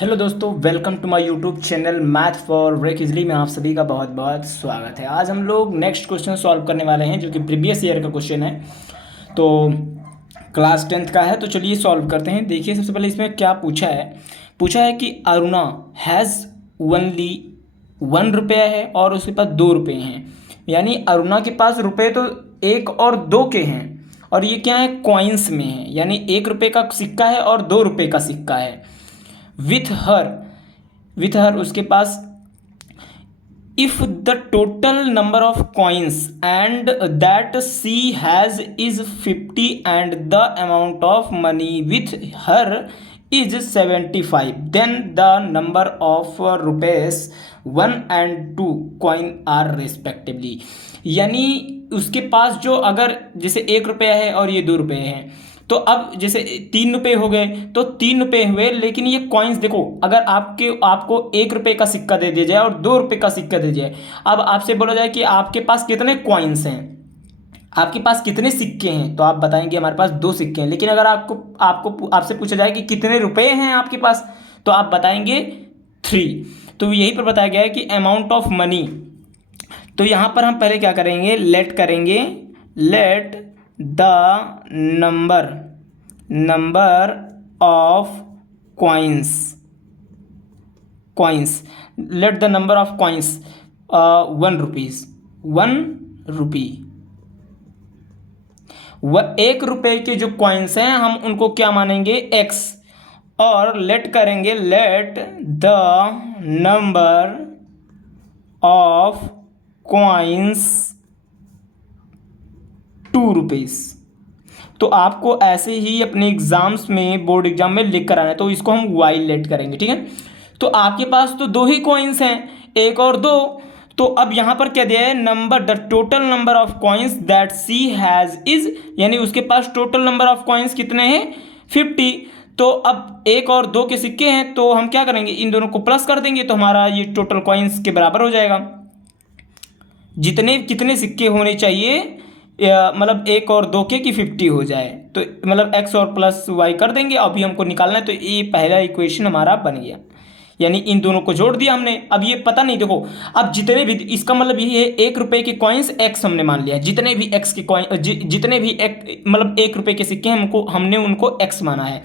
Hello दोस्तों, welcome to my YouTube channel math for break easily में आप सभी का बहुत बहुत स्वागत है। आज हम लोग नेक्स्ट क्वेश्चन सॉल्व करने वाले हैं जो कि प्रीवियस ईयर का क्वेश्चन है। तो क्लास 10th का है, तो चलिए सॉल्व करते हैं। देखिए सबसे पहले इसमें क्या पूछा है कि अरुणा हैज़ ओनली 1 रुपया है और उसके पास 2 रुपये हैं। यानी अरुणा के पास रुपये तो 1 और 2 के हैं, और ये क्या है, कॉइन्स में है। यानी 1 रुपये का सिक्का है और 2 रुपये का सिक्का है। विथ हर उसके पास if the total number of coins and that she has is 50 and the amount of money with her is 75, then the number of rupees 1 and 2 coin are respectively। यानी उसके पास जो, अगर जैसे 1 रुपया है और ये 2 रुपये हैं, तो अब जैसे 3 रुपये हो गए तो 3 रुपये हुए, लेकिन ये कॉइन्स देखो, अगर आपको 1 रुपये का सिक्का दे दिया जाए और 2 रुपये का सिक्का दे दिया जाए, अब आपसे बोला जाए कि आपके पास कितने कॉइन्स हैं, आपके पास कितने सिक्के हैं, तो आप बताएंगे हमारे पास 2 सिक्के हैं। लेकिन अगर आपसे पूछा जाए कि कितने रुपए हैं आपके पास, तो आप बताएंगे 3। तो यही पर बताया गया है कि अमाउंट ऑफ मनी। तो यहाँ पर हम पहले क्या करेंगे, let the number of coins let the number of coins 1 रुपी। 1 रुपये के जो कॉइन्स हैं हम उनको क्या मानेंगे, एक्स। और let the number of coins 2 rupees. तो आपको ऐसे ही अपने एग्जाम्स में, बोर्ड एग्जाम में लिख कर आना है, तो इसको हम वाई लेट करेंगे, ठीक है। तो आपके पास तो 2 ही कॉइन्स हैं, 1 और 2। तो अब यहाँ पर क्या दिया है, the total number of coins that she has is, यानी उसके पास टोटल नंबर ऑफ कॉइन्स कितने हैं, 50। तो अब 1 और 2 के सिक्के हैं, तो हम क्या करेंगे, इन दोनों को प्लस कर देंगे, तो हमारा ये टोटल कॉइन्स के बराबर हो जाएगा। कितने सिक्के होने चाहिए, मतलब 1 और 2 के कि 50 हो जाए, तो मतलब x और प्लस y कर देंगे। अभी हमको निकालना है, तो ये पहला इक्वेशन हमारा बन गया। यानी इन दोनों को जोड़ दिया हमने। अब ये पता नहीं, देखो अब जितने भी, इसका मतलब यही है 1 रुपये के कॉइन्स x हमने मान लिया, जितने भी x के कॉइन, जितने भी मतलब 1 रुपये के सिक्के हमने उनको x माना है,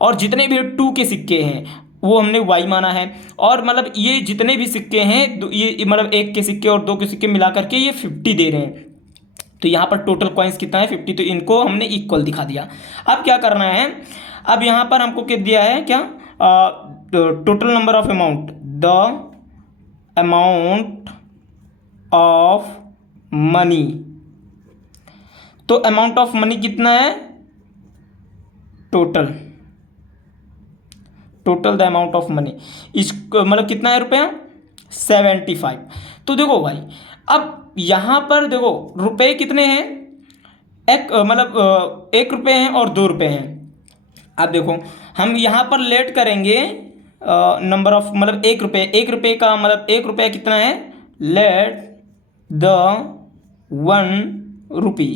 और जितने भी 2 के सिक्के हैं वो हमने y माना है। और मतलब ये जितने भी सिक्के हैं, ये मतलब 1 के सिक्के और 2 के सिक्के मिला करके ये 50 दे रहे हैं। तो यहाँ पर टोटल कॉइन्स कितना है, 50। तो इनको हमने इक्वल दिखा दिया। अब क्या करना है, अब यहाँ पर हमको क्या दिया है, क्या total number of amount, the amount of money. तो अमाउंट ऑफ मनी कितना है, total the amount of money, इसको मतलब कितना है रुपया, 75। तो देखो भाई, अब यहाँ पर देखो रुपए कितने हैं, मतलब 1 रुपये हैं और 2 रुपये हैं। अब देखो हम यहाँ पर लेट करेंगे नंबर ऑफ, मतलब 1 रुपये, 1 रुपये का मतलब 1 रुपया कितना है, let the 1 rupee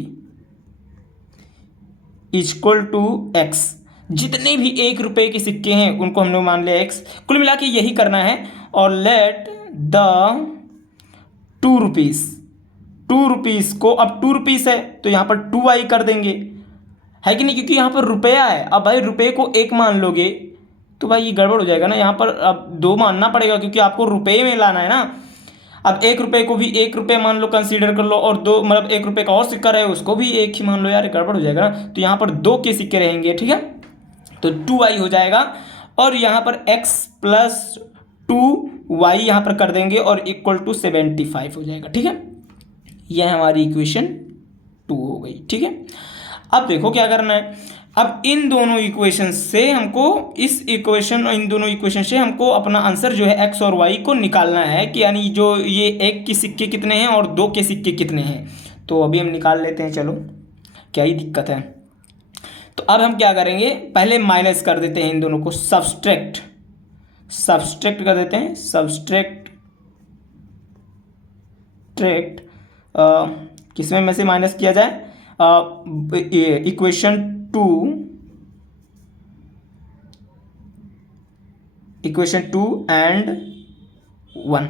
equal to X. जितने भी 1 रुपये के सिक्के हैं उनको हमने मान लिया एक्स। कुल मिला के यही करना है। और लेट द 2 रुपीज़ को, अब 2 रुपीज़ है तो यहाँ पर 2i कर देंगे, है कि नहीं, क्योंकि यहाँ पर रुपया है। अब भाई रुपये को 1 मान लोगे तो भाई ये गड़बड़ हो जाएगा ना, यहाँ पर अब 2 मानना पड़ेगा, क्योंकि आपको रुपये में लाना है ना। अब 1 रुपये को भी 1 रुपये मान लो, कंसीडर कर लो, और 2 मतलब 1 रुपये का और सिक्का रहे उसको भी 1 ही मान लो, यार गड़बड़ हो जाएगा ना। तो यहाँ पर 2 के सिक्के रहेंगे, ठीक है, तो 2i हो जाएगा। और यहाँ पर x प्लस 2y यहाँ पर कर देंगे और इक्वल टू 75 हो जाएगा, ठीक है। यह हमारी इक्वेशन 2 हो गई, ठीक है। अब देखो क्या करना है, अब इन दोनों इक्वेशन से हमको, इस इक्वेशन और इन दोनों इक्वेशन से हमको अपना आंसर जो है x और y को निकालना है, कि यानी जो ये 1 के सिक्के कितने हैं और 2 के सिक्के कितने हैं। तो अभी हम निकाल लेते हैं, चलो क्या ही दिक्कत है। तो अब हम क्या करेंगे, पहले माइनस कर देते हैं इन दोनों को, सब्सट्रैक्ट कर देते हैं, किसमें में से माइनस किया जाए, इक्वेशन 2 इक्वेशन 2 एंड 1।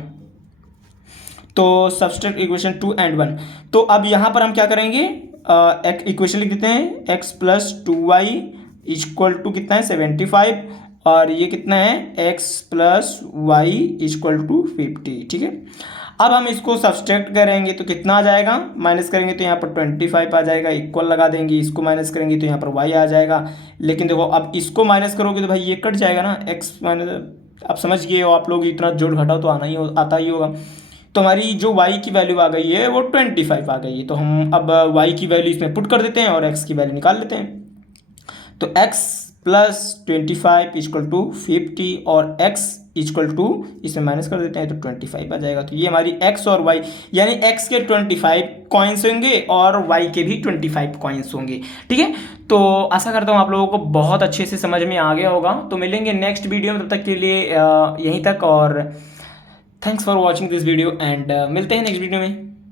तो सब्सट्रैक्ट इक्वेशन 2 एंड 1। तो अब यहाँ पर हम क्या करेंगे, एक इक्वेशन लिख देते हैं, x plus 2y equal to कितना है 75, और ये कितना है X plus Y equal to 50। ठीक है, अब हम इसको सब्सट्रैक्ट करेंगे तो कितना आ जाएगा, माइनस करेंगे तो यहाँ पर 25 आ जाएगा, इक्वल लगा देंगे, इसको माइनस करेंगे तो यहाँ पर y आ जाएगा। लेकिन देखो अब इसको माइनस करोगे तो भाई ये कट जाएगा ना, एक्स माइनस, आप समझ गए हो आप लोग, इतना जोड़ घटाओ तो आता ही होगा। तो हमारी जो y की वैल्यू आ गई है वो 25 आ गई है। तो हम अब y की वैल्यू इसमें पुट कर देते हैं और x की वैल्यू निकाल लेते हैं। तो x प्लस 25 इक्वल टू 50 और x इक्वल टू इसमें माइनस कर देते हैं तो 25 आ जाएगा। तो ये हमारी x और y, यानी x के 25 कॉइन्स होंगे और y के भी 25 कॉइन्स होंगे। ठीक है, तो आशा करता हूँ आप लोगों को बहुत अच्छे से समझ में आ गया होगा। तो मिलेंगे नेक्स्ट वीडियो में, तब तक के लिए यहीं तक, और thanks for watching this video and मिलते हैं नेक्स्ट वीडियो में।